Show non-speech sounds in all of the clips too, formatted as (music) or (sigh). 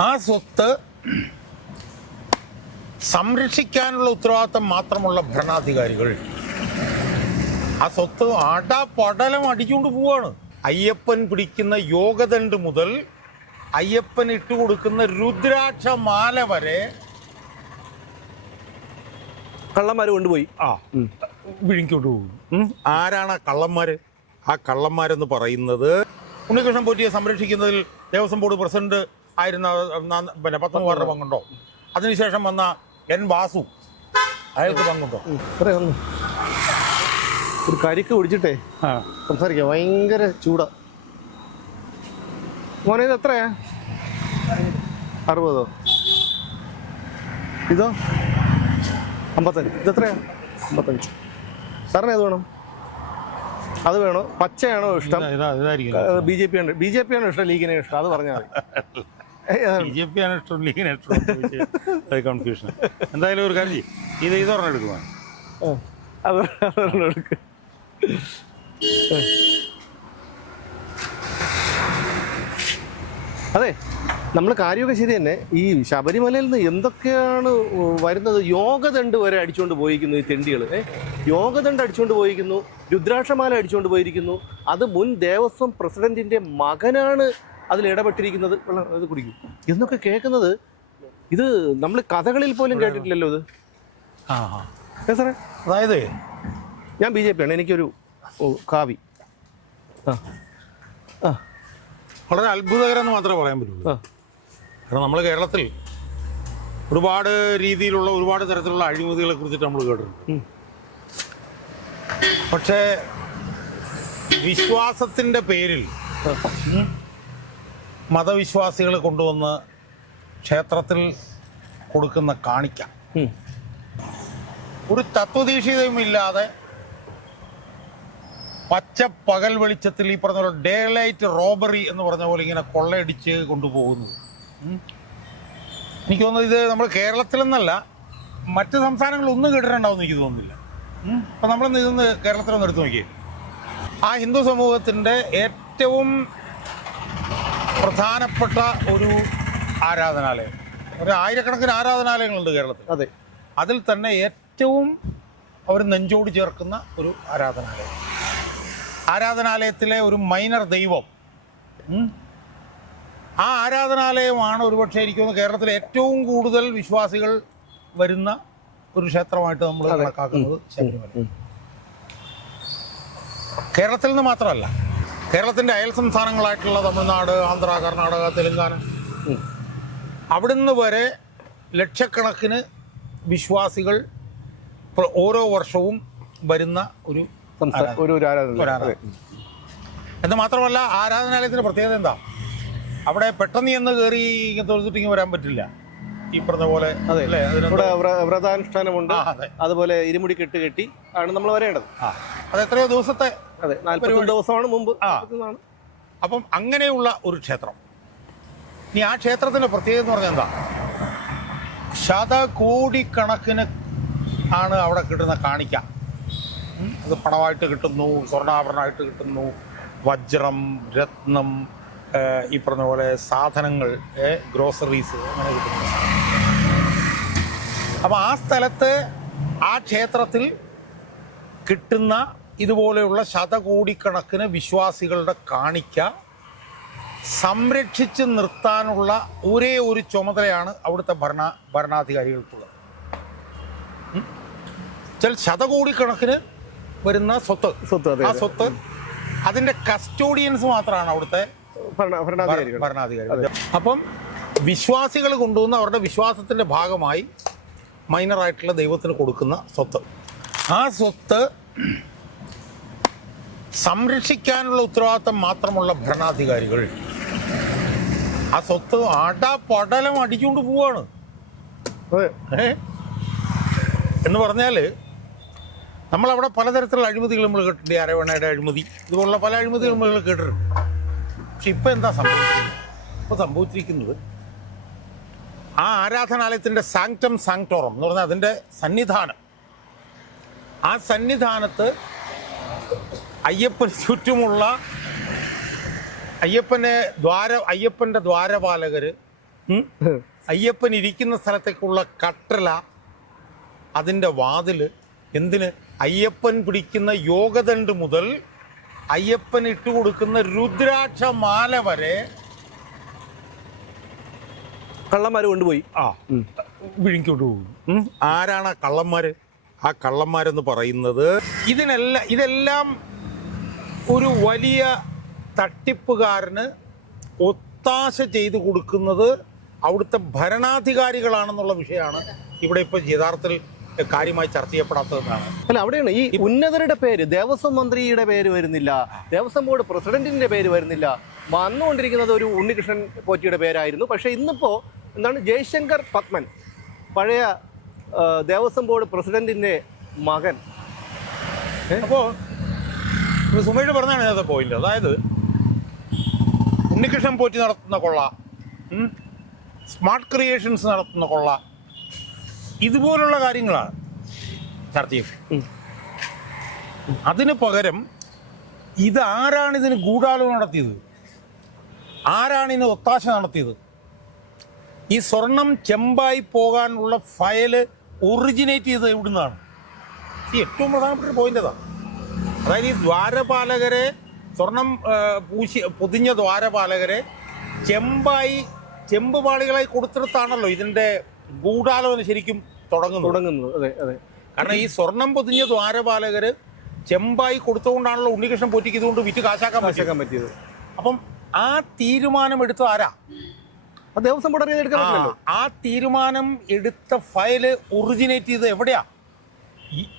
ആ സ്വത്ത് സംരക്ഷിക്കാനുള്ള ഉത്തരവാദിത്തം മാത്രമുള്ള ഭരണാധികാരികൾ. ആ സ്വത്ത് അടപടലം അടിച്ചുകൊണ്ട് പോവാണ്. അയ്യപ്പൻ പിടിക്കുന്ന യോഗദണ്ഡ് മുതൽ അയ്യപ്പൻ ഇട്ടുകൊടുക്കുന്ന രുദ്രാക്ഷ മാല വരെ കള്ളന്മാർ കൊണ്ടുപോയി. ആ വിഴുങ്ങിക്കൊണ്ട് പോകും. ആരാണ് ആ കള്ളന്മാര്? ആ കള്ളന്മാരെന്ന് പറയുന്നത് ഉണ്ണികൃഷ്ണൻ പോറ്റിയെ സംരക്ഷിക്കുന്നതിൽ ദേവസ്വം ബോർഡ് പ്രസിഡന്റ് ആയിരുന്ന പിന്നെ പത്മകുമാറിന്റെ പങ്കുണ്ടോ? അതിനുശേഷം വന്ന എൻ വാസു അയാൾക്ക് പങ്കുണ്ടോ? ഒരു കരിക്ക് പിടിച്ചിട്ടേ സംസാരിക്കാം. ഭയങ്കര ചൂടാ. മോനെ ഇത് എത്രയാ? അറുപതോ? ഇതോ? അമ്പത്തഞ്ച്. ഇത് എത്രയാ? അമ്പത്തഞ്ച്. സാറിന് ഏത് വേണം? അത് വേണോ? പച്ചയാണോ ഇഷ്ടം? ബി ജെ പി ആണ്. ബി ജെ പി ആണോ ഇഷ്ടം? ലീഗിനെ ഇഷ്ടം. അത് പറഞ്ഞാൽ മതി. (laughs) ബി ജെ പി ആണ് ഇഷ്ടം ലീഗിനെ ഇഷ്ടം അത് കൺഫ്യൂഷൻ എന്തായാലും ഒരു കാര്യം. ഇത് ഇതൊരെണ്ണം എടുക്കുവാൻ അത് അതൊരെണ്ണം എടുക്ക്. അതെ നമ്മൾ കാര്യമൊക്കെ ശരി തന്നെ. ഈ ശബരിമലയിൽ നിന്ന് എന്തൊക്കെയാണ് വരുന്നത്? യോഗദണ്ഡ് വരെ അടിച്ചുകൊണ്ട് പോയിരിക്കുന്നു ഈ തെണ്ടികൾ ഏ യോഗദണ്ഡ് അടിച്ചുകൊണ്ട് പോയിരിക്കുന്നു രുദ്രാക്ഷമാല അടിച്ചുകൊണ്ട് പോയിരിക്കുന്നു. അത് മുൻ ദേവസ്വം പ്രസിഡന്റിന്റെ മകനാണ് അതിൽ ഇടപെട്ടിരിക്കുന്നത് വെള്ളം ഇത് കുടിക്കും. എന്നൊക്കെ കേൾക്കുന്നത് ഇത് നമ്മൾ കഥകളിൽ പോലും കേട്ടിട്ടില്ലല്ലോ ഇത്. ആ ഏ സാറേ? അതായത് ഞാൻ ബി ജെ പി ആണ് എനിക്കൊരു ഓ, കാവി ആ. ആ. വളരെ അത്ഭുതകരം എന്ന് മാത്രമേ പറയാൻ പറ്റുള്ളൂ. ആ. കാരണം നമ്മൾ കേരളത്തിൽ ഒരുപാട് രീതിയിലുള്ള ഒരുപാട് തരത്തിലുള്ള അഴിമതികളെ കുറിച്ചിട്ട് നമ്മൾ കേട്ടിട്ടുണ്ട്. പക്ഷേ വിശ്വാസത്തിന്റെ പേരിൽ ഉം, മതവിശ്വാസികൾ കൊണ്ടുവന്ന് ക്ഷേത്രത്തിൽ കൊടുക്കുന്ന കാണിക്ക. ഒരു തത്വദീക്ഷിതയും ഇല്ലാതെ പച്ച പകൽ വെളിച്ചത്തിൽ ഈ പറഞ്ഞ പോലെ ഡേ ലൈറ്റ് റോബറി എന്ന് പറഞ്ഞ പോലെ ഇങ്ങനെ കൊള്ളയടിച്ച് കൊണ്ടുപോകുന്നു. എനിക്ക് തോന്നുന്നത് ഇത് നമ്മൾ കേരളത്തിൽ നിന്നല്ല മറ്റ് സംസ്ഥാനങ്ങളൊന്നും കേട്ടിട്ടുണ്ടാവും എനിക്ക് തോന്നുന്നില്ല. അപ്പം അപ്പൊ നമ്മൾ ഇതൊന്ന് കേരളത്തിലൊന്ന് എടുത്തു നോക്കിയേ. ആ ഹിന്ദു സമൂഹത്തിന്റെ ഏറ്റവും പ്രധാനപ്പെട്ട ഒരു ആരാധനാലയം. ഒരു ആയിരക്കണക്കിന് ആരാധനാലയങ്ങളുണ്ട് കേരളത്തിൽ. അതെ. അതിൽ തന്നെ ഏറ്റവും അവർ നെഞ്ചോട് ചേർക്കുന്ന ഒരു ആരാധനാലയം. ആരാധനാലയത്തിലെ ഒരു മൈനർ ദൈവം. ആ ആരാധനാലയമാണ് ഒരുപക്ഷെ എനിക്കൊന്ന് കേരളത്തിലെ ഏറ്റവും കൂടുതൽ വിശ്വാസികൾ വരുന്ന ഒരു ക്ഷേത്രമായിട്ട് നമ്മൾ കണക്കാക്കുന്നത് ശബരിമല. കേരളത്തിൽ നിന്ന് മാത്രമല്ല കേരളത്തിന്റെ അയൽ സംസ്ഥാനങ്ങളായിട്ടുള്ള തമിഴ്നാട് ആന്ധ്ര കർണാടക തെലങ്കാന. അവിടുന്ന് വരെ ലക്ഷക്കണക്കിന് വിശ്വാസികൾ ഓരോ വർഷവും വരുന്ന ഒരു ഒരു. എന്ന് മാത്രമല്ല ആരാധനാലയത്തിന്റെ പ്രത്യേകത എന്താ? അവിടെ പെട്ടെന്ന് എന്ന് കയറി തൊഴുതിട്ട് ഇങ്ങ് വരാൻ പറ്റില്ല. ഈ പറഞ്ഞ പോലെ അതെ. ഇവിടെ വ്രതാനുഷ്ഠാനമുണ്ട്. അതുപോലെ ഇരുമുടി കെട്ട് കെട്ടി ആണ് നമ്മൾ വരേണ്ടത്. അത് എത്രയോ ദിവസത്തെ അതെ നാല്പത്തി ദിവസമാണ് മുമ്പ്. അപ്പം അങ്ങനെയുള്ള ഒരു ക്ഷേത്രം. ഇനി ആ ക്ഷേത്രത്തിന്റെ പ്രത്യേകത എന്ന് പറഞ്ഞാൽ എന്താ? ശതകോടിക്കണക്കിന് ആണ് അവിടെ കിട്ടുന്ന കാണിക്ക. അത് പണമായിട്ട് കിട്ടുന്നു സ്വർണാഭരണമായിട്ട് കിട്ടുന്നു വജ്രം രത്നം ഈ പറഞ്ഞ പോലെ സാധനങ്ങൾ ഗ്രോസറീസ് അങ്ങനെ കിട്ടുന്നു അപ്പം ആ സ്ഥലത്ത് ആ ക്ഷേത്രത്തിൽ കിട്ടുന്ന ഇതുപോലെയുള്ള ശതകോടിക്കണക്കിന് വിശ്വാസികളുടെ കാണിക്ക സംരക്ഷിച്ച് നിർത്താനുള്ള ഒരേ ഒരു ചുമതലയാണ് അവിടുത്തെ ഭരണ ഭരണാധികാരികൾക്കുള്ളത്. ചില ശതകോടിക്കണക്കിന് വരുന്ന സ്വത്ത് സ്വത്ത് ആ. സ്വത്ത് അതിന്റെ കസ്റ്റോഡിയൻസ് മാത്രമാണ് അവിടുത്തെ ഭരണ- ഭരണാധികാരികൾ ഭരണാധികാരികൾ അപ്പം വിശ്വാസികൾ കൊണ്ടുവന്ന് അവരുടെ വിശ്വാസത്തിന്റെ ഭാഗമായി മൈനറായിട്ടുള്ള ദൈവത്തിന് കൊടുക്കുന്ന സ്വത്ത്. ആ സ്വത്ത് സംരക്ഷിക്കാനുള്ള ഉത്തരവാദിത്തം മാത്രമുള്ള ഭരണാധികാരികൾ. ആ സ്വത്ത് അട പടലം അടിച്ചുകൊണ്ട് പോവാണ്. എന്ന് പറഞ്ഞാൽ നമ്മളവിടെ പലതരത്തിലുള്ള അഴിമതികൾ നമ്മൾ കേട്ടിട്ടുണ്ട്. അരവണയുടെ അഴിമതി ഇതുപോലുള്ള പല അഴിമതികൾ നമ്മൾ കേട്ടിട്ടുണ്ട്. പക്ഷെ ഇപ്പം എന്താ സംഭവിക്കുന്നത് ഇപ്പോൾ സംഭവിച്ചിരിക്കുന്നത് ആ ആരാധനാലയത്തിന്റെ സാങ്ക്ടം സാങ്ക്ടോറം എന്ന് പറഞ്ഞാൽ അതിന്റെ സന്നിധാനം. ആ സന്നിധാനത്ത് അയ്യപ്പന് ചുറ്റുമുള്ള അയ്യപ്പനെ ദ്വാര അയ്യപ്പന്റെ ദ്വാരപാലകർ അയ്യപ്പൻ ഇരിക്കുന്ന സ്ഥലത്തേക്കുള്ള കട്ടല അതിന്റെ വാതിൽ എന്തിന്? അയ്യപ്പൻ പിടിക്കുന്ന യോഗദണ്ഡ് മുതൽ അയ്യപ്പൻ ഇട്ടുകൊടുക്കുന്ന രുദ്രാക്ഷ മാല വരെ കള്ളന്മാർ കൊണ്ടുപോയി. ആ. വിഴുങ്ങിക്കൊണ്ട് പോകും. ആരാണ് ആ കള്ളന്മാര്? ആ കള്ളന്മാരെന്ന് പറയുന്നത് ഇതിനെല്ലാം ഇതെല്ലാം ഒരു വലിയ തട്ടിപ്പുകാരന് ഒത്താശ ചെയ്തു കൊടുക്കുന്നത് അവിടുത്തെ ഭരണാധികാരികളാണെന്നുള്ള വിഷയമാണ് ഇവിടെ ഇപ്പോൾ യഥാർത്ഥത്തിൽ കാര്യമായി ചർച്ച ചെയ്യപ്പെടാത്തതെന്നാണ്. അല്ല അവിടെയാണ് ഈ ഉന്നതരുടെ പേര് ദേവസ്വം മന്ത്രിയുടെ പേര് വരുന്നില്ല ദേവസ്വം ബോർഡ് പ്രസിഡന്റിന്റെ പേര് വരുന്നില്ല. വന്നുകൊണ്ടിരിക്കുന്നത് ഒരു ഉണ്ണികൃഷ്ണൻ പോറ്റിയുടെ പേരായിരുന്നു. പക്ഷേ ഇന്നിപ്പോ എന്താണ്? ജയശങ്കർ പത്മൻ പഴയ ദേവസ്വം ബോർഡ് പ്രസിഡന്റിന്റെ മകൻ. അപ്പോൾ സുമേഷ് പറഞ്ഞാണ് ഇതിനകത്ത് പോയിന്റ് അതായത് ഉണ്ണികൃഷ്ണൻ പോറ്റി നടത്തുന്ന കൊള്ള സ്മാർട്ട് ക്രിയേഷൻസ് നടത്തുന്ന കൊള്ള ഇതുപോലുള്ള കാര്യങ്ങളാണ് ചർച്ച ചെയ്യും അതിന് പകരം ഇതാരാണ് ഇതിന് ഗൂഢാലോചന നടത്തിയത്? ആരാണ് ഇതിന് ഒത്താശ നടത്തിയത്? ഈ സ്വർണം ചെമ്പായി പോകാനുള്ള ഫയൽ ഒറിജിനേറ്റ് ചെയ്തത് എവിടുന്നാണ്? ഈ ഏറ്റവും പ്രധാനപ്പെട്ട പോയിന്റ് അതാണ് അതായത് ഈ ദ്വാരപാലകരെ സ്വർണം പൂശി പൊതിഞ്ഞ ദ്വാരപാലകരെ ചെമ്പായി ചെമ്പ് പാളികളായി കൊടുത്തിടത്താണല്ലോ ഇതിന്റെ ഗൂഢാലോചന ശരിക്കും തുടങ്ങുന്നു തുടങ്ങുന്നു അതെ അതെ. കാരണം ഈ സ്വർണം പൊതിഞ്ഞ ദ്വാരപാലകര് ചെമ്പായി കൊടുത്തുകൊണ്ടാണല്ലോ ഉണ്ണികൃഷ്ണൻ പോറ്റിക്ക് ഇതുകൊണ്ട് വിറ്റ് കാശാക്കാൻ പറ്റിയത്. അപ്പം ആ തീരുമാനം എടുത്തത് ആരാ? ദേവസ്വം ബോർഡ് എടുക്കാൻ ആ, പറ്റില്ലല്ലോ? ആ തീരുമാനം എടുത്ത ഫയൽ ഒറിജിനേറ്റ് ചെയ്ത് എവിടെയാ?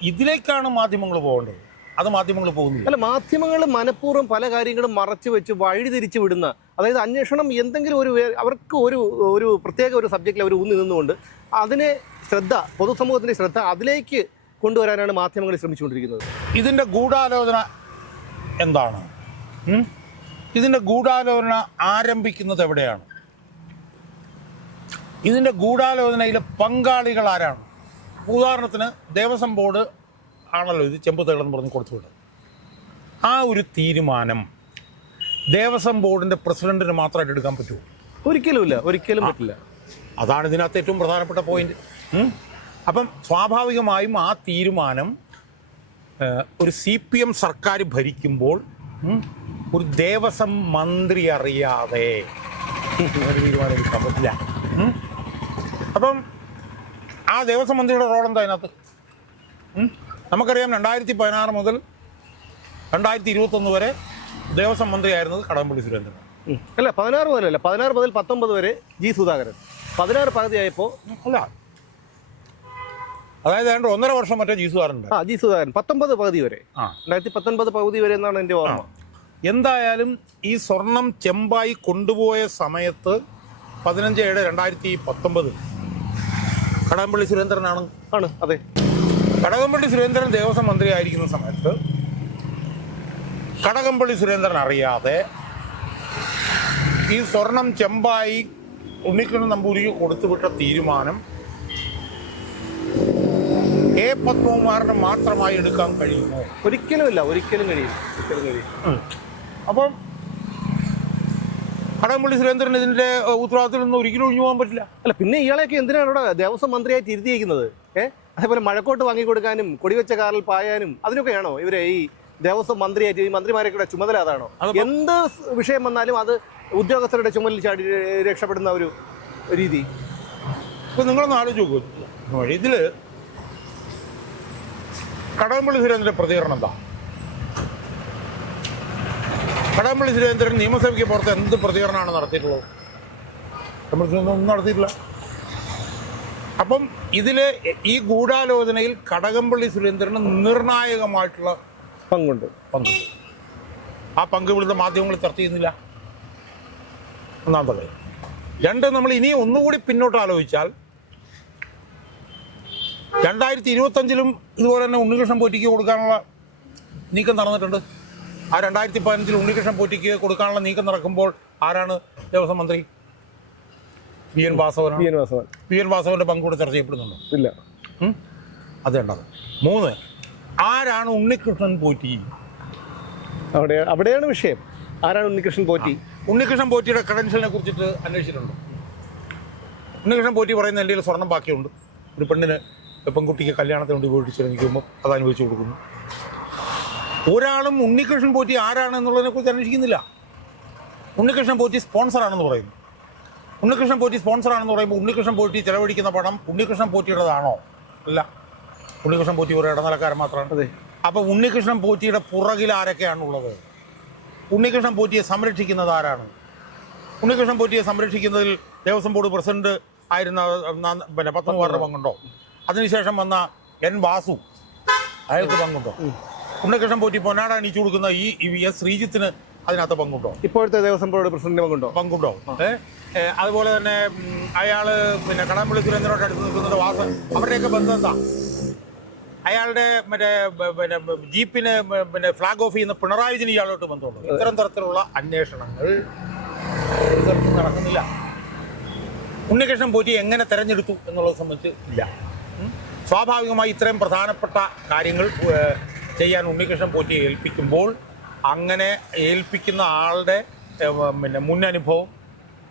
ഇതിലേക്കാണ് മാധ്യമങ്ങൾ പോകേണ്ടത്. അത് മാധ്യമങ്ങൾ പോകുന്നില്ല. അല്ല മാധ്യമങ്ങൾ മനഃപൂർവം പല കാര്യങ്ങളും മറച്ചു വെച്ച് വഴി തിരിച്ചു വിടുന്ന അതായത് അന്വേഷണം എന്തെങ്കിലും ഒരു അവർക്ക് ഒരു ഒരു പ്രത്യേക ഒരു സബ്ജക്റ്റിൽ അവർ ഊന്നി നിന്നുകൊണ്ട് അതിനെ ശ്രദ്ധ പൊതുസമൂഹത്തിന്റെ ശ്രദ്ധ അതിലേക്ക് കൊണ്ടുവരാനാണ് മാധ്യമങ്ങൾ ശ്രമിച്ചുകൊണ്ടിരിക്കുന്നത്. ഇതിന്റെ ഗൂഢാലോചന എന്താണ്? ഇതിന്റെ ഇതിന്റെ ഗൂഢാലോചന ആരംഭിക്കുന്നത് എവിടെയാണ്? ഇതിന്റെ ഗൂഢാലോചനയിലെ പങ്കാളികൾ ആരാണ്? ഉദാഹരണത്തിന് ദേവസ്വം ബോർഡ് ആണല്ലോ ഇത് ചെമ്പുതകളെന്ന് പറഞ്ഞ് കൊടുത്തുവിടുന്നത് ആ ഒരു തീരുമാനം ദേവസ്വം ബോർഡിന്റെ പ്രസിഡന്റിന് മാത്രമായിട്ട് എടുക്കാൻ പറ്റുമോ? ഒരിക്കലുമില്ല ഒരിക്കലും പറ്റില്ല. അതാണ് ഇതിനകത്ത് ഏറ്റവും പ്രധാനപ്പെട്ട പോയിന്റ് അപ്പം സ്വാഭാവികമായും ആ തീരുമാനം ഒരു സി പി എം സർക്കാർ ഭരിക്കുമ്പോൾ ഒരു ദേവസ്വം മന്ത്രി അറിയാതെ തീരുമാനം എടുക്കാൻ പറ്റില്ല. അപ്പം ആ ദേവസ്വം മന്ത്രിയുടെ റോൾ എന്താ അതിനകത്ത്? നമുക്കറിയാം രണ്ടായിരത്തി പതിനാറ് മുതൽ രണ്ടായിരത്തി ഇരുപത്തൊന്ന് വരെ ദേവസ്വം മന്ത്രിയായിരുന്നത് കടകംപള്ളി സുരേന്ദ്രൻ. അല്ല പതിനാറ് അല്ല പതിനാറ് മുതൽ പത്തൊമ്പത് വരെ ജി സുധാകരൻ. പതിനാറ് പകുതിയായപ്പോൾ അല്ല. അതായത് ഏതാണ്ട് ഒന്നര വർഷം മറ്റേ ജി സുധാകരൻ ആ ജി സുധാകരൻ. പത്തൊമ്പത് പകുതി വരെ. രണ്ടായിരത്തി പത്തൊൻപത് പകുതി വരെ എന്നാണ് എന്റെ ഓർമ്മ. എന്തായാലും ഈ സ്വർണം ചെമ്പായി കൊണ്ടുപോയ സമയത്ത് പതിനഞ്ച് ഏഴ് രണ്ടായിരത്തി പത്തൊമ്പത് കടകംപള്ളി സുരേന്ദ്രനാണ്. ആണ് അതെ. കടകംപള്ളി സുരേന്ദ്രൻ ദേവസ്വം മന്ത്രി ആയിരിക്കുന്ന സമയത്ത് കടകംപള്ളി സുരേന്ദ്രൻ അറിയാതെ ഈ സ്വർണം ചെമ്പായി ഉണ്ണിക്കണ്ണൻ നമ്പൂരിക്ക് കൊടുത്തുവിട്ട തീരുമാനം എ പത്മകുമാറിന് മാത്രമായി എടുക്കാൻ കഴിയുമോ? ഒരിക്കലുമില്ല ഒരിക്കലും കഴിയില്ല. ഒരിക്കലും കഴിയും അപ്പം കടകംപള്ളി സുരേന്ദ്രൻ ഇതിന്റെ ഉത്തരവാദിത്തത്തിൽ നിന്ന് ഒരിക്കലും ഒഴിഞ്ഞു പോകാൻ പറ്റില്ല. അല്ല പിന്നെ ഇയാളെയൊക്കെ എന്തിനാണ് ഇവിടെ ദേവസ്വം മന്ത്രിയായി തിരുത്തിയിരിക്കുന്നത്? ഏഹ് അതേപോലെ മഴക്കോട്ട് വാങ്ങിക്കൊടുക്കാനും കൊടിവെച്ച കാറിൽ പായാനും അതിനൊക്കെയാണോ ഇവരെ ഈ ദേവസ്വം മന്ത്രിയായിട്ട് ഈ മന്ത്രിമാരൊക്കെ ചുമതല അതാണോ? എന്ത് വിഷയം വന്നാലും അത് ഉദ്യോഗസ്ഥരുടെ ചുമലിൽ ചാടി രക്ഷപ്പെടുന്ന ഒരു രീതി. ഇപ്പൊ നിങ്ങളൊന്ന് ആലോചിച്ച് നോക്കൂ. ഇതിൽ കടകംപള്ളി സുരേന്ദ്രന്റെ പ്രതികരണം എന്താ? കടകംപള്ളി സുരേന്ദ്രൻ നിയമസഭയ്ക്ക് പുറത്ത് എന്ത് പ്രതികരണമാണ് നടത്തിയിട്ടുള്ളത്? ഒന്നും നടത്തിയിട്ടില്ല. അപ്പം ഇതിൽ ഈ ഗൂഢാലോചനയിൽ കടകംപള്ളി സുരേന്ദ്രന് നിർണായകമായിട്ടുള്ള പങ്കുണ്ട്. പങ്കുണ്ട്. ആ പങ്ക് ഇവിടുത്തെ മാധ്യമങ്ങൾ ചർച്ച ചെയ്യുന്നില്ല. ഒന്നാമത്തെ കാര്യം. രണ്ട് നമ്മൾ ഇനി ഒന്നുകൂടി പിന്നോട്ട് ആലോചിച്ചാൽ രണ്ടായിരത്തി ഇരുപത്തഞ്ചിലും ഇതുപോലെ തന്നെ ഉണ്ണികൃഷ്ണൻ പോറ്റിക്ക് കൊടുക്കാനുള്ള നീക്കം നടന്നിട്ടുണ്ട്. ആ രണ്ടായിരത്തി പതിനഞ്ചിൽ ഉണ്ണികൃഷ്ണൻ പോറ്റിക്ക് കൊടുക്കാനുള്ള നീക്കം നടക്കുമ്പോൾ ആരാണ് ദേവസ്വം മന്ത്രി? P N Vasavan P N Vasavan. P N വാസവന്റെ പങ്ക് കൂടെ ചർച്ച ചെയ്യപ്പെടുന്നുണ്ടോ? ഇല്ല? അത് വേണ്ടത് മൂന്ന് ആരാണ് ഉണ്ണികൃഷ്ണൻ പോറ്റി? അവിടെ അവിടെയാണ് വിഷയം. ആരാണ് ഉണ്ണികൃഷ്ണൻ പോറ്റി? ഉണ്ണികൃഷ്ണൻ പോറ്റിയുടെ ക്രെഡൻഷ്യലിനെ കുറിച്ചിട്ട് അന്വേഷിച്ചിട്ടുണ്ടോ? ഉണ്ണികൃഷ്ണൻ പോറ്റി പറയുന്ന എന്റെ സ്വർണം ബാക്കിയുണ്ട്. ഒരു പെണ്ണിന് പെൺകുട്ടിക്ക് കല്യാണത്തിന് വേണ്ടി ഉപയോഗിച്ച് നിൽക്കുമ്പോൾ അത് അനുഭവിച്ചു കൊടുക്കുന്നു. ഒരാളും ഉണ്ണികൃഷ്ണൻ പോറ്റി ആരാണെന്നുള്ളതിനെ കുറിച്ച് അന്വേഷിക്കുന്നില്ല. ഉണ്ണികൃഷ്ണൻ പോറ്റി സ്പോൺസറാണെന്ന് പറയുന്നു. ഉണ്ണികൃഷ്ണൻ പോറ്റി സ്പോൺസറാണെന്ന് പറയുമ്പോൾ ഉണ്ണികൃഷ്ണൻ പോറ്റി ചെലവഴിക്കുന്ന പണം ഉണ്ണികൃഷ്ണൻ പോറ്റിയുടേതാണോ? അല്ല. ഉണ്ണികൃഷ്ണൻ പോറ്റി ഒരു ഇടനിലക്കാരൻ മാത്രമാണ്. അതെ. അപ്പോൾ ഉണ്ണികൃഷ്ണൻ പോറ്റിയുടെ പുറകിൽ ആരൊക്കെയാണുള്ളത്? ഉണ്ണികൃഷ്ണൻ പോറ്റിയെ സംരക്ഷിക്കുന്നത് ആരാണ്? ഉണ്ണികൃഷ്ണൻ പോറ്റിയെ സംരക്ഷിക്കുന്നതിൽ ദേവസ്വം ബോർഡ് പ്രസിഡന്റ് ആയിരുന്ന പിന്നെ പത്മകുമാറിന് പങ്കുണ്ടോ? അതിനുശേഷം വന്ന എൻ വാസു. അയാൾക്ക് പങ്കുണ്ടോ? ഉണ്ണികൃഷ്ണൻ പോറ്റി പൊന്നാട അണിയിച്ചു കൊടുക്കുന്ന ഈ എസ് ശ്രീജിത്തിന് അതിനകത്ത് പങ്കുണ്ടോ? ഇപ്പോഴത്തെ ദേവസ്വം ബോർഡ് പ്രസിഡന്റ് പങ്കുണ്ടോ? പങ്കുണ്ടോ? അതുപോലെ തന്നെ അയാൾ പിന്നെ കടമ്പള്ളി സുരേന്ദ്രനോട് അടുത്ത് നിൽക്കുന്നുണ്ട് വാസൻ അവരുടെയൊക്കെ ബന്ധം എന്താ? അയാളുടെ മറ്റേ പിന്നെ ജീപ്പിന് പിന്നെ ഫ്ലാഗ് ഓഫ് ചെയ്യുന്ന പിണറായി വിജയൻ ഇയാളോട്ട് ബന്ധമുണ്ട്? ഇത്തരം തരത്തിലുള്ള അന്വേഷണങ്ങൾ നടക്കുന്നില്ല. ഉണ്ണികൃഷ്ണൻ പോറ്റി എങ്ങനെ തെരഞ്ഞെടുത്തു എന്നുള്ളത് സംബന്ധിച്ച് ഇല്ല. സ്വാഭാവികമായി ഇത്രയും പ്രധാനപ്പെട്ട കാര്യങ്ങൾ ചെയ്യാൻ ഉണ്ണികൃഷ്ണൻ പോറ്റി ഏൽപ്പിക്കുമ്പോൾ അങ്ങനെ ഏൽപ്പിക്കുന്ന ആളുടെ പിന്നെ മുൻ അനുഭവം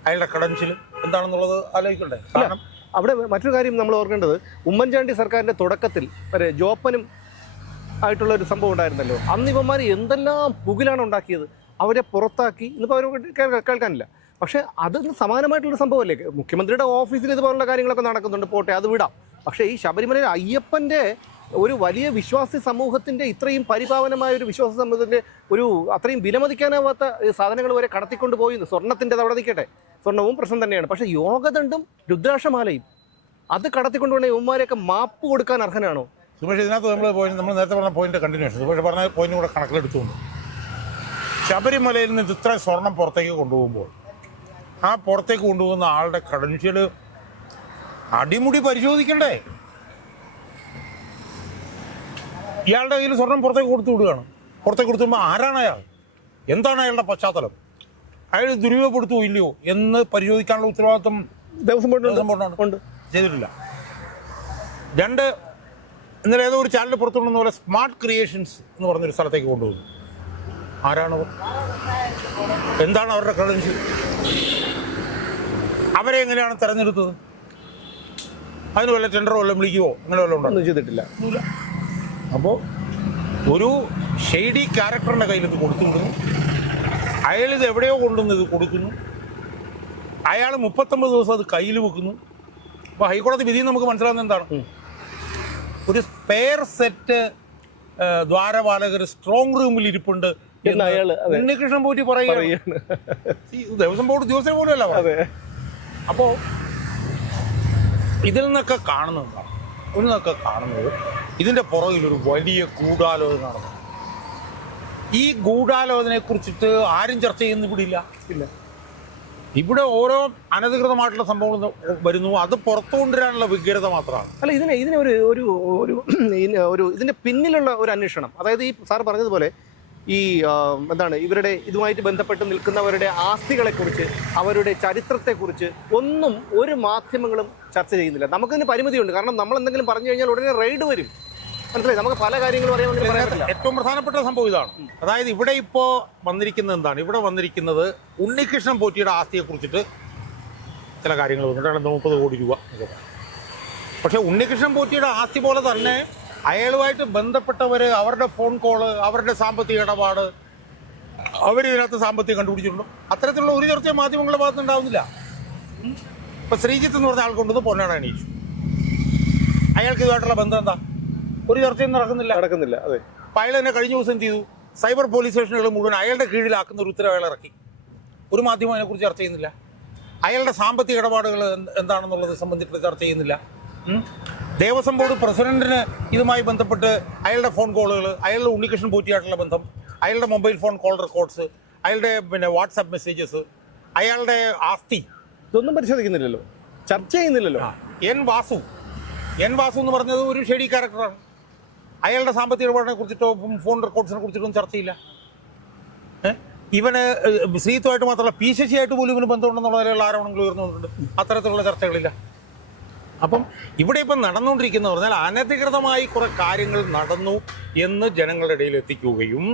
അയാളുടെ കടൻസിൽ എന്താണെന്നുള്ളത് ആലോചിക്കണ്ടേ? കാരണം അവിടെ മറ്റൊരു കാര്യം നമ്മൾ ഓർക്കേണ്ടത് ഉമ്മൻചാണ്ടി സർക്കാരിന്റെ തുടക്കത്തിൽ വരെ ജോപ്പനും ആയിട്ടുള്ള ഒരു സംഭവം ഉണ്ടായിരുന്നല്ലോ. അന്ന് ഇവന്മാർ എന്തെല്ലാം പുകിലാണ് ഉണ്ടാക്കിയത്? അവരെ പുറത്താക്കി ഇന്നിപ്പോൾ അവർ കേൾക്കാനില്ല. പക്ഷേ അതൊന്ന് സമാനമായിട്ടുള്ള സംഭവമല്ലേ? മുഖ്യമന്ത്രിയുടെ ഓഫീസിൽ ഇതുപോലുള്ള കാര്യങ്ങളൊക്കെ നടക്കുന്നുണ്ട് പോട്ടെ അത് വിടാം. പക്ഷേ ഈ ശബരിമലയിൽ അയ്യപ്പന്റെ ഒരു വലിയ വിശ്വാസി സമൂഹത്തിന്റെ ഇത്രയും പരിപാവനമായ ഒരു വിശ്വാസ സമൂഹത്തിന്റെ ഒരു അത്രയും വിലമതിക്കാനാവാത്ത സാധനങ്ങൾ വരെ കടത്തിക്കൊണ്ട് പോയി സ്വർണത്തിന്റെ അവിടെ നിൽക്കട്ടെ. സ്വർണവും പ്രശ്നം തന്നെയാണ്. പക്ഷേ യോഗദണ്ഡും രുദ്രാക്ഷമാലയും അത് കടത്തിക്കൊണ്ടുപോകണ യുവന്മാരെയൊക്കെ മാപ്പ് കൊടുക്കാൻ അർഹനാണോ? സുമേഷ് ഇതിനകത്ത് നമ്മൾ പോയി നമ്മൾ നേരത്തെ പറഞ്ഞ പോയിന്റ് കണ്ടിന്യൂഷൻ സുമേഷ് പറഞ്ഞ പോയിന്റ് കൂടെ കണക്കിലെടുത്തുകൊണ്ട്. ശബരിമലയിൽ നിന്ന് ഇത്ര സ്വർണം പുറത്തേക്ക് കൊണ്ടുപോകുമ്പോൾ ആ പുറത്തേക്ക് കൊണ്ടുപോകുന്ന ആളുടെ കടൻഷ്യൽ അടിമുടി പരിശോധിക്കണ്ടേ? ഇയാളുടെ കയ്യിൽ സ്വർണം പുറത്തേക്ക് കൊടുത്തു വിടുകയാണ്. പുറത്തേക്ക് കൊടുത്തുമ്പോൾ ആരാണ് അയാൾ? എന്താണ് അയാളുടെ പശ്ചാത്തലം? അയാൾ ദുരുപയോഗപ്പെടുത്തുമോ ഇല്ലയോ എന്ന് പരിശോധിക്കാനുള്ള ഉത്തരവാദിത്വം ദേവസ്വം. ഉണ്ട്. ചെയ്തിട്ടില്ല. രണ്ട് ഇന്നലെ ഏതോ ഒരു ചാനൽ പുറത്തുകൊണ്ടെന്ന പോലെ സ്മാർട്ട് ക്രിയേഷൻസ് എന്ന് പറഞ്ഞൊരു സ്ഥലത്തേക്ക് കൊണ്ടുപോകുന്നു. ആരാണ് അവർ? എന്താണ് അവരുടെ ക്രെഡൻഷ്യൽ? അവരെ എങ്ങനെയാണ് തെരഞ്ഞെടുത്തത്? അതിന് വല്ല ടെൻഡറോ വല്ലതും വിളിക്കുവോ? അങ്ങനെ വല്ലതും ഉണ്ടോ? ചെയ്തിട്ടില്ല. അപ്പോൾ ഒരു ഷെയ്ഡി ക്യാരക്ടറിന്റെ കയ്യിൽ ഇത് കൊടുക്കുന്നു. അയാൾ ഇത് എവിടെയോ കൊണ്ടുവന്ന് ഇത് കൊടുക്കുന്നു. അയാൾ മുപ്പത്തൊമ്പത് ദിവസം അത് കയ്യിൽ വെക്കുന്നു. അപ്പോൾ ഹൈക്കോടതി വിധി നമുക്ക് മനസ്സിലാവുന്ന എന്താണ്? ഒരു സ്പെയർ സെറ്റ് ദ്വാരപാലകർ സ്ട്രോങ് റൂമിൽ ഇരിപ്പുണ്ട് എന്ന്. ഉണ്ണികൃഷ്ണൻ പോറ്റി പറയുകയാണ്. ദിവസം ദേവസ്വം ബോർഡ് ഉദ്യോഗസ്ഥരെ പോലും അല്ല അപ്പോൾ ഇതിൽ നിന്നൊക്കെ കാണുന്നത് ഇതിൽ നിന്നൊക്കെ കാണുന്നത് ഇതിന്റെ ഒരു വലിയ ഗൂഢാലോചന നടന്നു. ഈ ഗൂഢാലോചനയെ കുറിച്ചിട്ട് ആരും ചർച്ച ചെയ്യുന്ന ഇവിടെ ഇല്ല. ഇല്ല. ഇവിടെ ഓരോ അനധികൃതമായിട്ടുള്ള സംഭവങ്ങൾ വരുന്നു. അത് പുറത്തു കൊണ്ടുവരാനുള്ള വിഗ്രത മാത്രമാണ്. അല്ല ഇതിനെ ഇതിനെ ഒരു ഒരു ഒരു ഒരു ഇതിന്റെ പിന്നിലുള്ള ഒരു അന്വേഷണം. അതായത് ഈ സാർ പറഞ്ഞതുപോലെ ഈ എന്താണ് ഇവരുടെ ഇതുമായിട്ട് ബന്ധപ്പെട്ട് നിൽക്കുന്നവരുടെ ആസ്തികളെക്കുറിച്ച് അവരുടെ ചരിത്രത്തെക്കുറിച്ച് ഒന്നും ഒരു മാധ്യമങ്ങളും ചർച്ച ചെയ്യുന്നില്ല. നമുക്കതിന് പരിമിതിയുണ്ട്. കാരണം നമ്മൾ എന്തെങ്കിലും പറഞ്ഞു കഴിഞ്ഞാൽ ഉടനെ റെയ്ഡ് വരും. മനസ്സിലായി? നമുക്ക് പല കാര്യങ്ങളും അറിയാൻ പറയാൻ പറ്റില്ല. ഏറ്റവും പ്രധാനപ്പെട്ട സംഭവം ഇതാണ്. അതായത് ഇവിടെ ഇപ്പോൾ വന്നിരിക്കുന്നത് എന്താണ്? ഇവിടെ വന്നിരിക്കുന്നത് ഉണ്ണികൃഷ്ണൻ പോറ്റിയുടെ ആസ്തിയെ കുറിച്ചിട്ട് ചില കാര്യങ്ങൾ വന്നിട്ടാണ് മുപ്പത് കോടി രൂപ. പക്ഷെ ഉണ്ണികൃഷ്ണൻ പോറ്റിയുടെ ആസ്തി പോലെ തന്നെ അയാളുമായിട്ട് ബന്ധപ്പെട്ടവർ അവരുടെ ഫോൺ കോൾ അവരുടെ സാമ്പത്തിക ഇടപാട് അവരിതിനകത്ത് സാമ്പത്തികം കണ്ടുപിടിച്ചിട്ടുണ്ടോ. അത്തരത്തിലുള്ള ഒരു ചർച്ച മാധ്യമങ്ങളുടെ ഭാഗത്തുനിന്നുണ്ടാവുന്നില്ല. ഇപ്പൊ ശ്രീജിത്ത് എന്ന് പറഞ്ഞ ആൾ കൊണ്ടുവന്ന് പൊന്നാട അണിയിച്ചു. അയാൾക്ക് ഇതുമായിട്ടുള്ള ബന്ധം എന്താ? ഒരു ചർച്ചയും നടക്കുന്നില്ല. നടക്കുന്നില്ല അതെ. അപ്പം അയാൾ തന്നെ കഴിഞ്ഞ ദിവസം എന്ത് ചെയ്തു? സൈബർ പോലീസ് സ്റ്റേഷനുകൾ മുഴുവൻ അയാളുടെ കീഴിലാക്കുന്ന ഒരു ഉത്തരവ് അയാൾ ഇറക്കി ഒരു മാധ്യമം അതിനെക്കുറിച്ച് ചർച്ച ചെയ്യുന്നില്ല. അയാളുടെ സാമ്പത്തിക ഇടപാടുകൾ എന്താണെന്നുള്ളത് സംബന്ധിച്ച് ചർച്ച ചെയ്യുന്നില്ല. ദേവസ്വം ബോർഡ് പ്രസിഡന്റിന് ഇതുമായി ബന്ധപ്പെട്ട് അയാളുടെ ഫോൺ കോളുകൾ അയാളുടെ ഉണ്ണികൃഷ്ണൻ പോറ്റിയായിട്ടുള്ള ബന്ധം അയാളുടെ മൊബൈൽ ഫോൺ കോൾ റെക്കോർഡ്സ് അയാളുടെ പിന്നെ വാട്സാപ്പ് മെസ്സേജസ് അയാളുടെ ആസ്തി ഇതൊന്നും പരിശോധിക്കുന്നില്ലല്ലോ. ചർച്ച ചെയ്യുന്നില്ലല്ലോ. എൻ വാസു. എൻ വാസു എന്ന് പറഞ്ഞത് ഒരു ഷെഡി ക്യാരക്ടറാണ്. അയാളുടെ സാമ്പത്തിക ഇടപാടിനെ കുറിച്ചിട്ടോ ഫോൺ റെക്കോർഡ്സിനെ കുറിച്ചിട്ടൊന്നും ചർച്ചയില്ല? ഇവന് സ്ത്രീത്വമായിട്ട് മാത്രമല്ല പി ശശി ആയിട്ട് പോലും ഇവന് ബന്ധമുണ്ടെന്നുള്ള നിലയിലുള്ള ആരോപണങ്ങൾ ഉയർന്നു അത്തരത്തിലുള്ള ചർച്ചകളില്ല. അപ്പം ഇവിടെ ഇപ്പം നടന്നുകൊണ്ടിരിക്കുന്ന പറഞ്ഞാൽ അനധികൃതമായി കുറെ കാര്യങ്ങൾ നടന്നു എന്ന് ജനങ്ങളുടെ ഇടയിൽ എത്തിക്കുകയും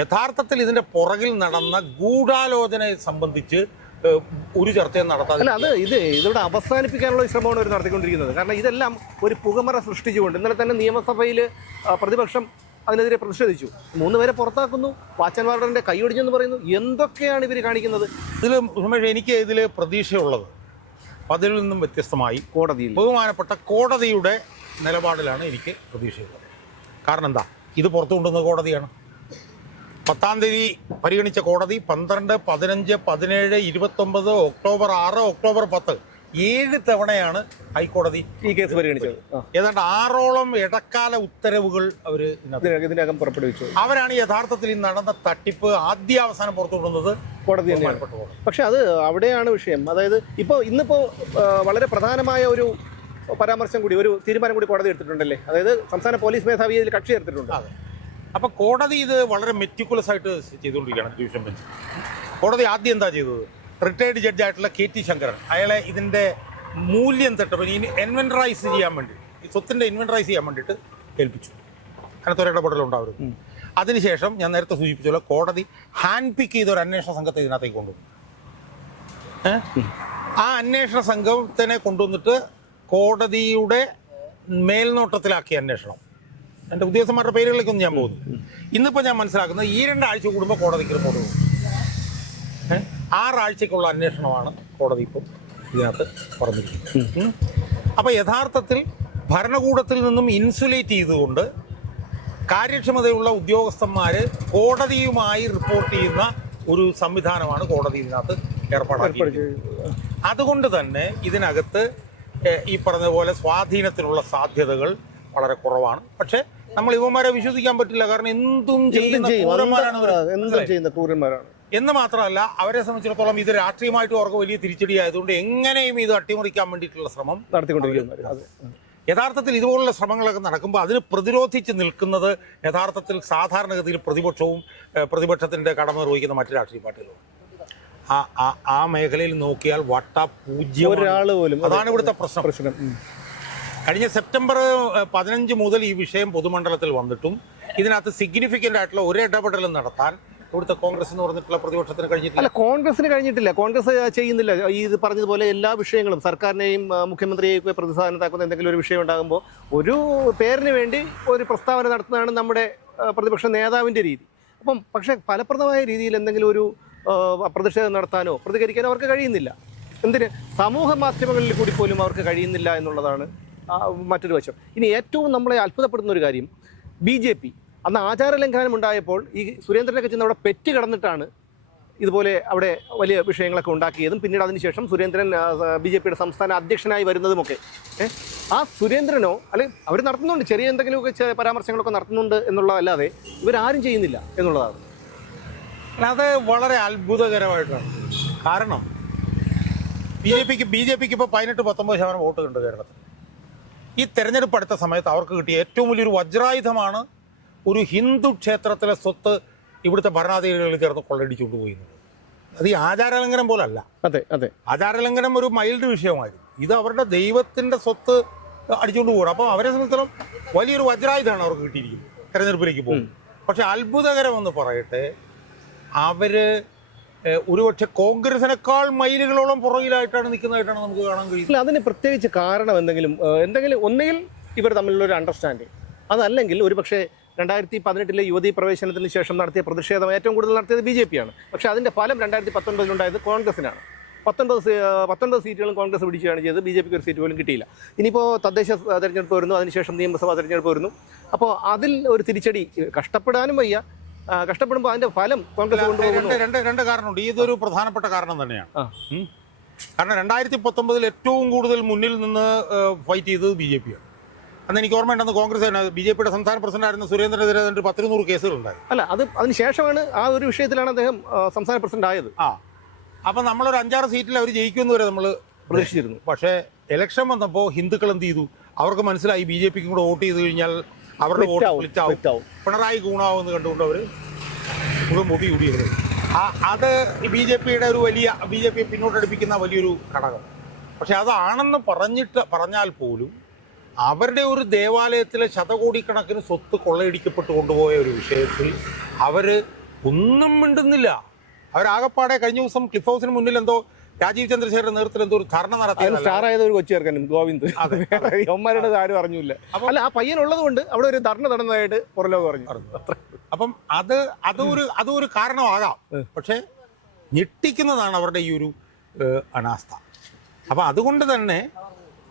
യഥാർത്ഥത്തിൽ ഇതിന്റെ പുറകിൽ നടന്ന ഗൂഢാലോചനയെ സംബന്ധിച്ച് ഒരു ചർച്ചയും നടത്താതെ അല്ല അത് ഇത് ഇതിവിടെ അവസാനിപ്പിക്കാനുള്ള ശ്രമമാണ് അവർ നടത്തിക്കൊണ്ടിരിക്കുന്നത്. കാരണം ഇതെല്ലാം ഒരു പുകമറ സൃഷ്ടിച്ചുകൊണ്ട് ഇന്നലെ തന്നെ നിയമസഭയിൽ പ്രതിപക്ഷം അതിനെതിരെ പ്രതിഷേധിച്ചു. മൂന്ന് പേരെ പുറത്താക്കുന്നു. വാച്ചൻമാരുടെ കൈയൊടിഞ്ഞെന്ന് പറയുന്നു. എന്തൊക്കെയാണ് ഇവർ കാണിക്കുന്നത്? ഇതിൽ സുമേഷ് എനിക്ക് ഇതിൽ പ്രതീക്ഷയുള്ളത് അതിൽ നിന്നും വ്യത്യസ്തമായി കോടതിയിൽ. ബഹുമാനപ്പെട്ട കോടതിയുടെ നിലപാടിലാണ് എനിക്ക് പ്രതീക്ഷയുള്ളത്. കാരണം എന്താ? ഇത് പുറത്തു കൊണ്ടുവന്ന കോടതിയാണ്. പത്താം തീയതി പരിഗണിച്ച കോടതി പന്ത്രണ്ട് പതിനഞ്ച് പതിനേഴ് ഇരുപത്തൊമ്പത് ഒക്ടോബർ ആറ് ഒക്ടോബർ പത്ത് ഏഴ് തവണയാണ് ഹൈക്കോടതി ഈ കേസ് പരിഗണിച്ചത്. ഏതാണ്ട് ആറോളം ഇടക്കാല ഉത്തരവുകൾ അവർ ഇതിനകം പുറപ്പെടുവിച്ചു. അവരാണ് യഥാർത്ഥത്തിൽ ഈ നടന്ന തട്ടിപ്പ് ആദ്യ അവസാനം പുറത്തു വിടുന്നത് കോടതി. തന്നെയാണ് പക്ഷെ അത് അവിടെയാണ് വിഷയം. അതായത് ഇപ്പോൾ ഇന്നിപ്പോൾ വളരെ പ്രധാനമായ ഒരു പരാമർശം കൂടി ഒരു തീരുമാനം കൂടി കോടതി എടുത്തിട്ടുണ്ടല്ലേ? അതായത് സംസ്ഥാന പോലീസ് മേധാവി ഇതിൽ കക്ഷി ചേർത്തിട്ടുണ്ട്. അപ്പൊ കോടതി ഇത് വളരെ മെറ്റിക്കുലസ് ആയിട്ട് ചെയ്തുകൊണ്ടിരിക്കുകയാണ് ഡിവിഷൻ ബെഞ്ച്. കോടതി ആദ്യം എന്താ ചെയ്തത്? റിട്ടയർഡ് ജഡ്ജായിട്ടുള്ള കെ ടി ശങ്കരൻ അയാളെ ഇതിന്റെ മൂല്യം തട്ടപ്പോൾ ഇനി ഇൻവെന്ററൈസ് ചെയ്യാൻ വേണ്ടി ഈ സ്വത്തിന്റെ ഇൻവെന്ററൈസ് ചെയ്യാൻ വേണ്ടിയിട്ട് ഏൽപ്പിച്ചു. അങ്ങനത്തെ ഒരു ഇടപെടലുണ്ടാവരുത് അതിനുശേഷം ഞാൻ നേരത്തെ സൂചിപ്പിച്ചുള്ള കോടതി ഹാൻഡ് പിക്ക് ചെയ്ത ഒരു അന്വേഷണ സംഘത്തെ ഇതിനകത്തേക്ക് കൊണ്ടുവന്നു? ആ അന്വേഷണ സംഘത്തിനെ കൊണ്ടുവന്നിട്ട് കോടതിയുടെ മേൽനോട്ടത്തിലാക്കിയ അന്വേഷണം. എന്റെ ഉദ്യോഗസ്ഥന്മാരുടെ പേരുകളിലേക്കൊന്നും ഞാൻ പോകുന്നു ഇന്നിപ്പോ ഞാൻ മനസ്സിലാക്കുന്നത് ഈ രണ്ടാഴ്ച കൂടുമ്പോൾ കോടതിക്ക് റിപ്പോർട്ട് പോകും? ആറാഴ്ചക്കുള്ള അന്വേഷണമാണ് കോടതി ഇപ്പം ഇതിനകത്ത് പറഞ്ഞിരിക്കുന്നത്. അപ്പൊ അപ്പോൾ യഥാർത്ഥത്തിൽ ഭരണകൂടത്തിൽ നിന്നും ഇൻസുലേറ്റ് ചെയ്തുകൊണ്ട് കാര്യക്ഷമതയുള്ള ഉദ്യോഗസ്ഥന്മാർ കോടതിയുമായി റിപ്പോർട്ട് ചെയ്യുന്ന ഒരു സംവിധാനമാണ് കോടതി ഇതിനകത്ത് ഏർപ്പാടാക്കി അതുകൊണ്ട് തന്നെ ഇതിനകത്ത് ഈ പറഞ്ഞതുപോലെ പോലെ സ്വാധീനത്തിനുള്ള സാധ്യതകൾ വളരെ കുറവാണ്. പക്ഷേ നമ്മൾ ഇവന്മാരെ വിശ്വസിക്കാൻ പറ്റില്ല. കാരണം എന്തും എന്തും ചെയ്യുന്ന ചെയ്യും. ക്രൂരന്മാരാണ് ഇവർ. എന്തും- എന്തും ചെയ്യുന്ന ക്രൂരന്മാരാണ്. എന്ന് മാത്രമല്ല അവരെ സംബന്ധിച്ചിടത്തോളം ഇത് രാഷ്ട്രീയമായിട്ടും അവർക്ക് വലിയ തിരിച്ചടി ആയതുകൊണ്ട് എങ്ങനെയും ഇത് അട്ടിമറിക്കാൻ വേണ്ടിയിട്ടുള്ള ശ്രമം നടത്തിക്കൊണ്ടിരിക്കുന്നത് അതെ. യഥാർത്ഥത്തിൽ ഇതുപോലുള്ള ശ്രമങ്ങളൊക്കെ നടക്കുമ്പോൾ അതിന് പ്രതിരോധിച്ച് നിൽക്കുന്നത് യഥാർത്ഥത്തിൽ സാധാരണഗതിയിൽ പ്രതിപക്ഷവും ഏഹ്, പ്രതിപക്ഷത്തിന്റെ കടമ നിർവഹിക്കുന്ന മറ്റു രാഷ്ട്രീയ പാർട്ടികളും ആ ആ- ആ മേഖലയിൽ നോക്കിയാൽ വട്ട പൂജ്യം ഒരാൾ പോലും അതെ. അതാണ് ഇവിടുത്തെ പ്രശ്നം. പ്രശ്നം. ഉം. കഴിഞ്ഞ സെപ്റ്റംബർ പതിനഞ്ച് മുതൽ ഈ വിഷയം പൊതുമണ്ഡലത്തിൽ വന്നിട്ടും ഇതിനകത്ത് സിഗ്നിഫിക്കന്റ് ആയിട്ടുള്ള ഒരു ഇടപെടലും നടത്താൻ ഇവിടുത്തെ കോൺഗ്രസ് എന്ന് പറഞ്ഞിട്ടുള്ള പ്രതിപക്ഷത്തിന് കഴിഞ്ഞിട്ടില്ല. അല്ല കോൺഗ്രസിന് കഴിഞ്ഞിട്ടില്ല. കോൺഗ്രസ് ചെയ്യുന്നില്ല. ഈ ഇത് പറഞ്ഞതുപോലെ എല്ലാ വിഷയങ്ങളും സർക്കാരിനെയും മുഖ്യമന്ത്രിയെയും ഒക്കെ പ്രതിസാധനത്താക്കുന്ന എന്തെങ്കിലും ഒരു വിഷയം ഉണ്ടാകുമ്പോൾ ഒരു പേരിന് വേണ്ടി ഒരു പ്രസ്താവന നടത്തുന്നതാണ് നമ്മുടെ പ്രതിപക്ഷ നേതാവിന്റെ രീതി. അപ്പം പക്ഷേ ഫലപ്രദമായ രീതിയിൽ എന്തെങ്കിലും ഒരു പ്രതിഷേധം നടത്താനോ പ്രതികരിക്കാനോ അവർക്ക് കഴിയുന്നില്ല. എന്തിന്? സമൂഹ മാധ്യമങ്ങളിൽ കൂടി പോലും അവർക്ക് കഴിയുന്നില്ല എന്നുള്ളതാണ് മറ്റൊരു വശം. ഇനി ഏറ്റവും നമ്മളെ അത്ഭുതപ്പെടുന്ന ഒരു കാര്യം ബി ജെ പി. അന്ന് ആചാരലംഘനം ഉണ്ടായപ്പോൾ ഈ സുരേന്ദ്രനൊക്കെ ചെന്ന് അവിടെ പെറ്റ് കിടന്നിട്ടാണ് ഇതുപോലെ അവിടെ വലിയ വിഷയങ്ങളൊക്കെ ഉണ്ടാക്കിയതും പിന്നീട് അതിനുശേഷം സുരേന്ദ്രൻ ബി ജെ പിയുടെ സംസ്ഥാന അധ്യക്ഷനായി വരുന്നതുമൊക്കെ. ആ സുരേന്ദ്രനോ അല്ലെ അവർ നടത്തുന്നുണ്ട് ചെറിയ എന്തെങ്കിലുമൊക്കെ പരാമർശങ്ങളൊക്കെ നടത്തുന്നുണ്ട് എന്നുള്ളതല്ലാതെ ഇവരാരും ചെയ്യുന്നില്ല എന്നുള്ളതാണ്. അത് വളരെ അത്ഭുതകരമായിട്ടാണ്. കാരണം ബി ജെ പിക്ക് ബി ജെ പിക്ക് ഇപ്പോൾ പതിനെട്ട് പത്തൊമ്പത് ശതമാനം വോട്ട് ഉണ്ട് കേരളത്തിൽ. ഈ തെരഞ്ഞെടുപ്പ് അടുത്ത സമയത്ത് അവർക്ക് കിട്ടിയ ഏറ്റവും വലിയൊരു വജ്രായുധമാണ് ഒരു ഹിന്ദു ക്ഷേത്രത്തിലെ സ്വത്ത് ഇവിടുത്തെ ഭരണാധികാരികൾ ചേർന്ന് കൊള്ളയടിച്ചുകൊണ്ട് അത് ഈ ആചാരലംഘനം പോലല്ല. അതെ അതെ. ആചാരലംഘനം ഒരു മൈൽഡ് വിഷയമായിരുന്നു. ഇത് അവരുടെ ദൈവത്തിന്റെ സ്വത്ത് അടിച്ചുകൊണ്ട് പോകണം അപ്പോൾ അവരെ സംബന്ധിച്ചിടത്തോളം വലിയൊരു വജ്രായുധമാണ് അവർക്ക് കിട്ടിയിരിക്കുന്നത് തെരഞ്ഞെടുപ്പിലേക്ക് പോകും പക്ഷെ അത്ഭുതകരമെന്ന് പറയട്ടെ അവർ ഒരുപക്ഷെ കോൺഗ്രസിനേക്കാൾ മൈലുകളോളം പുറകിലായിട്ടാണ് നിൽക്കുന്നതായിട്ടാണ് നമുക്ക് കാണാൻ കഴിയുന്നത്. അതിന് പ്രത്യേകിച്ച് കാരണം എന്തെങ്കിലും എന്തെങ്കിലും ഒന്നുകിൽ ഇവർ തമ്മിലുള്ള ഒരു അണ്ടർസ്റ്റാൻഡിങ് അതല്ലെങ്കിൽ ഒരുപക്ഷെ രണ്ടായിരത്തി പതിനെട്ടിലെ യുവതി പ്രവേശനത്തിന് ശേഷം നടത്തിയ പ്രതിഷേധം ഏറ്റവും കൂടുതൽ നടത്തിയത് ബി ജെ പിയാണ്. പക്ഷേ അതിന്റെ ഫലം രണ്ടായിരത്തി പത്തൊൻപതിലുണ്ടായത് കോൺഗ്രസിനാണ്. പത്തൊൻപത് പത്തൊൻപത് സീറ്റുകളും കോൺഗ്രസ് പിടിക്കുകയാണ് ചെയ്തത്. ബി ജെ പിക്ക് ഒരു സീറ്റ് പോലും കിട്ടിയില്ല. ഇനിയിപ്പോൾ തദ്ദേശ തെരഞ്ഞെടുപ്പ് വരുന്നു അതിനുശേഷം നിയമസഭാ തെരഞ്ഞെടുപ്പ് വരുന്നു. അപ്പോൾ അതിൽ ഒരു തിരിച്ചടി കഷ്ടപ്പെടാനും വയ്യ. കഷ്ടപ്പെടുമ്പോൾ അതിന്റെ ഫലം കോൺഗ്രസ് കൊണ്ടുപോകുന്നു രണ്ട് രണ്ട് രണ്ട് കാരണമുണ്ട്. ഇതൊരു പ്രധാനപ്പെട്ട കാരണം തന്നെയാണ്. കാരണം രണ്ടായിരത്തി പത്തൊമ്പതിൽ ഏറ്റവും കൂടുതൽ മുന്നിൽ നിന്ന് ഫൈറ്റ് ചെയ്തത് ബി ജെ പിയാണ് അന്ന് എനിക്ക് ഓർമ്മയുണ്ടെന്ന് കോൺഗ്രസ് ബി ജെ പിയുടെ സംസ്ഥാന പ്രസിഡന്റായിരുന്ന സുരേന്ദ്രനെതിരെ രണ്ട് പത്തിരുന്നൂറ് കേസുകളുണ്ടായി അല്ല അത് അതിന് ശേഷമാണ് ആ ഒരു വിഷയത്തിലാണ് അദ്ദേഹം സംസ്ഥാന പ്രസിഡന്റ് ആയത്. ആ. അപ്പം നമ്മളൊരു അഞ്ചാറ് സീറ്റിൽ അവർ ജയിക്കുമെന്ന് വരെ നമ്മൾ പ്രതീക്ഷിച്ചിരുന്നു. പക്ഷേ ഇലക്ഷൻ വന്നപ്പോൾ ഹിന്ദുക്കൾ എന്ത് ചെയ്തു? അവർക്ക് മനസ്സിലായി ബി ജെ പിക്കും കൂടെ വോട്ട് ചെയ്ത് കഴിഞ്ഞാൽ അവരുടെ വോട്ട് ആവും, സ്പ്ലിറ്റ് ആവും. split പിണറായി ഗുണാവെന്ന് കണ്ടുകൊണ്ട് അവർ മുഴുവൻ മുടി കൂടിയത് അത് ബി ജെ പിയുടെ ഒരു വലിയ ബി ജെ പി പിന്നോട്ടടിപ്പിക്കുന്ന വലിയൊരു ഘടകം. പക്ഷെ അതാണെന്ന് പറഞ്ഞിട്ട് പറഞ്ഞാൽ പോലും അവരുടെ ഒരു ദേവാലയത്തിലെ ശതകോടിക്കണക്കിന് സ്വത്ത് കൊള്ളയടിക്കപ്പെട്ട് കൊണ്ടുപോയ ഒരു വിഷയത്തിൽ അവർ ഒന്നും മിണ്ടുന്നില്ല. അവരാകപ്പാടെ കഴിഞ്ഞ ദിവസം ക്ലിഫ് ഹൗസിന് മുന്നിൽ എന്തോ രാജീവ് ചന്ദ്രശേഖരന്റെ നേതൃത്വത്തിൽ എന്തോ ഒരു ധർണ നടത്തി സ്റ്റാർ ആയത് ഒരു കൊച്ചു ചേർക്കനും ഗോവിന്ദ്. അതെ, യവന്മാരുടെ (laughs) ആരും അറിഞ്ഞില്ല. അപ്പൊ- അല്ല ആ പയ്യൻ ഉള്ളത് കൊണ്ട് അവിടെ ഒരു ധർണ നടന്നതായിട്ട് പുറലോകം പറഞ്ഞു അപ്പം അത് അതൊരു അതൊരു കാരണമാകാം. പക്ഷേ ഞെട്ടിക്കുന്നതാണ് അവരുടെ ഈ ഒരു അനാസ്ഥ. അപ്പം അതുകൊണ്ട് തന്നെ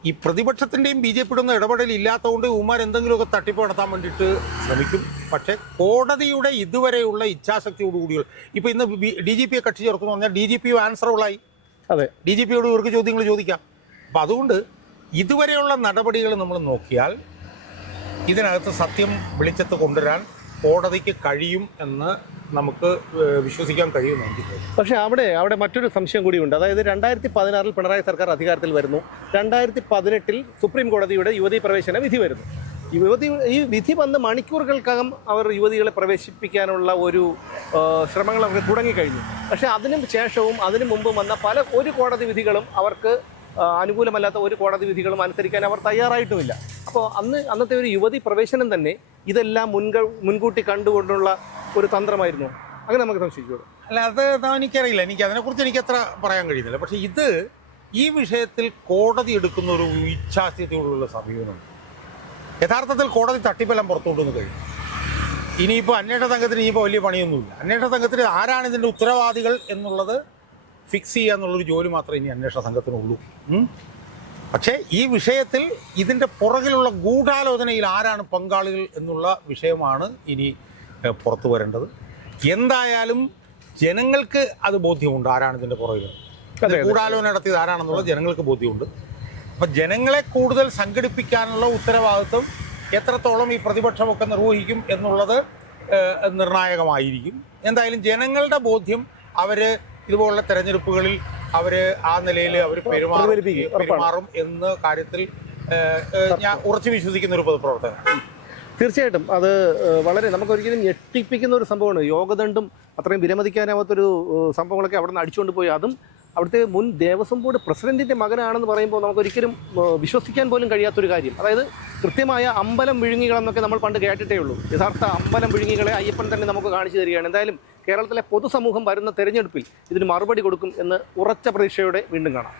ഈ പ്രതിപക്ഷത്തിന്റെയും ബി ജെ പിയുടെ ഒന്നും ഇടപെടൽ ഇല്ലാത്തതുകൊണ്ട് ഉമാർ എന്തെങ്കിലുമൊക്കെ തട്ടിപ്പ് നടത്താൻ വേണ്ടിയിട്ട് ശ്രമിക്കും. പക്ഷേ കോടതിയുടെ ഇതുവരെയുള്ള ഇച്ഛാശക്തിയോടുകൂടിയുള്ള ഇപ്പോൾ ഇന്ന് ഡി ജി പിയെ കക്ഷി ചേർക്കുന്നു പറഞ്ഞാൽ ഡി ജി പി ആൻസറബിളായി. അതെ. ഡി ജി പിയോട് ഇവർക്ക് ചോദ്യങ്ങൾ ചോദിക്കാം. അപ്പം അതുകൊണ്ട് ഇതുവരെയുള്ള നടപടികൾ നമ്മൾ നോക്കിയാൽ ഇതിനകത്ത് സത്യം വെളിച്ചത്ത് കൊണ്ടുവരാൻ കോടതിക്ക് കഴിയും എന്ന് നമുക്ക് വിശ്വസിക്കാൻ കഴിയുമെന്ന് എനിക്ക് തോന്നുന്നു. പക്ഷേ അവിടെ അവിടെ മറ്റൊരു സംശയം കൂടിയുണ്ട്. അതായത് രണ്ടായിരത്തി പതിനാറിൽ പിണറായി സർക്കാർ അധികാരത്തിൽ വരുന്നു. രണ്ടായിരത്തി പതിനെട്ടിൽ സുപ്രീം കോടതിയുടെ യുവതി പ്രവേശന വിധി വരുന്നു. യുവതി ഈ വിധി വന്ന് മണിക്കൂറുകൾക്കകം അവർ യുവതികളെ പ്രവേശിപ്പിക്കാനുള്ള ഒരു ശ്രമങ്ങൾ അവർക്ക് തുടങ്ങിക്കഴിഞ്ഞു. പക്ഷേ അതിനു ശേഷവും അതിനു മുമ്പ് വന്ന പല ഒരു കോടതി വിധികളും അവർക്ക് അനുകൂലമല്ലാത്ത ഒരു കോടതി വിധികളും അനുസരിക്കാൻ അവർ തയ്യാറായിട്ടുമില്ല. അപ്പോൾ അന്ന് അന്നത്തെ ഒരു യുവതി പ്രവേശനം തന്നെ ഇതെല്ലാം മുൻക മുൻകൂട്ടി കണ്ടുകൊണ്ടുള്ള ഒരു തന്ത്രമായിരുന്നു. അങ്ങനെ നമുക്ക് സംശയിച്ചോളൂ. അല്ല അത് എനിക്കറിയില്ല. എനിക്ക് അതിനെക്കുറിച്ച് എനിക്ക് അത്ര പറയാൻ കഴിയുന്നില്ല. പക്ഷേ ഇത് ഈ വിഷയത്തിൽ കോടതി എടുക്കുന്ന ഒരു ഇച്ഛാസ്ഥ്യത്തോടുള്ള സമീപനമുണ്ട്. യഥാർത്ഥത്തിൽ കോടതി തട്ടിപ്പെല്ലാം പുറത്തുകൊണ്ടുവന്ന് കഴിഞ്ഞു. ഇനിയിപ്പോൾ അന്വേഷണ സംഘത്തിന് ഇനിയിപ്പോൾ വലിയ പണിയൊന്നുമില്ല. അന്വേഷണ സംഘത്തിന് ആരാണ് ഇതിന്റെ ഉത്തരവാദികൾ എന്നുള്ളത് ഫിക്സ് ചെയ്യുക എന്നുള്ളൊരു ജോലി മാത്രമേ ഇനി അന്വേഷണ സംഘത്തിനുള്ളൂ. പക്ഷേ ഈ വിഷയത്തിൽ ഇതിന്റെ പുറകിലുള്ള ഗൂഢാലോചനയിൽ ആരാണ് പങ്കാളികൾ എന്നുള്ള വിഷയമാണ് ഇനി പുറത്തു വരേണ്ടത്. എന്തായാലും ജനങ്ങൾക്ക് അത് ബോധ്യമുണ്ട് ആരാണ് ഇതിന്റെ പുറകിൽ. ഗൂഢാലോചന നടത്തിയത് ആരാണെന്നുള്ളത് ജനങ്ങൾക്ക് ബോധ്യമുണ്ട്. അപ്പം ജനങ്ങളെ കൂടുതൽ സംഘടിപ്പിക്കാനുള്ള ഉത്തരവാദിത്വം എത്രത്തോളം ഈ പ്രതിപക്ഷമൊക്കെ നിർവഹിക്കും എന്നുള്ളത് നിർണായകമായിരിക്കും. എന്തായാലും ജനങ്ങളുടെ ബോധ്യം അവർ ഇതുപോലുള്ള തെരഞ്ഞെടുപ്പുകളിൽ അവർ ആ നിലയിൽ അവർ പെരുമാറും പെരുമാറും എന്ന കാര്യത്തിൽ ഞാൻ ഉറച്ചു വിശ്വസിക്കുന്ന ഒരു പൊതുപ്രവർത്തകൻ തീർച്ചയായിട്ടും. അത് വളരെ നമുക്ക് ഒരിക്കലും ഞെട്ടിപ്പിക്കുന്ന ഒരു സംഭവമാണ്. യോഗദണ്ഡും അത്രയും വിലമതിക്കാനാവാത്തൊരു സംഭവങ്ങളൊക്കെ അവിടെ നിന്ന് അടിച്ചുകൊണ്ട് പോയി. അതും അവിടുത്തെ മുൻ ദേവസ്വം ബോർഡ് പ്രസിഡന്റിന്റെ മകനാണെന്ന് പറയുമ്പോൾ നമുക്കൊരിക്കലും ഒരിക്കലും വിശ്വസിക്കാൻ പോലും കഴിയാത്തൊരു കാര്യം. അതായത് കൃത്യമായ അമ്പലം വിഴുങ്ങികളെന്നൊക്കെ നമ്മൾ പണ്ട് കേട്ടിട്ടേ ഉള്ളൂ. യഥാർത്ഥ അമ്പലം വിഴുങ്ങികളെ അയ്യപ്പൻ തന്നെ നമുക്ക് കാണിച്ചു തരികയാണ്. എന്തായാലും കേരളത്തിലെ പൊതുസമൂഹം വരുന്ന തെരഞ്ഞെടുപ്പിൽ ഇതിന് മറുപടി കൊടുക്കും എന്ന് ഉറച്ച പ്രതീക്ഷയോടെ വീണ്ടും കാണാം.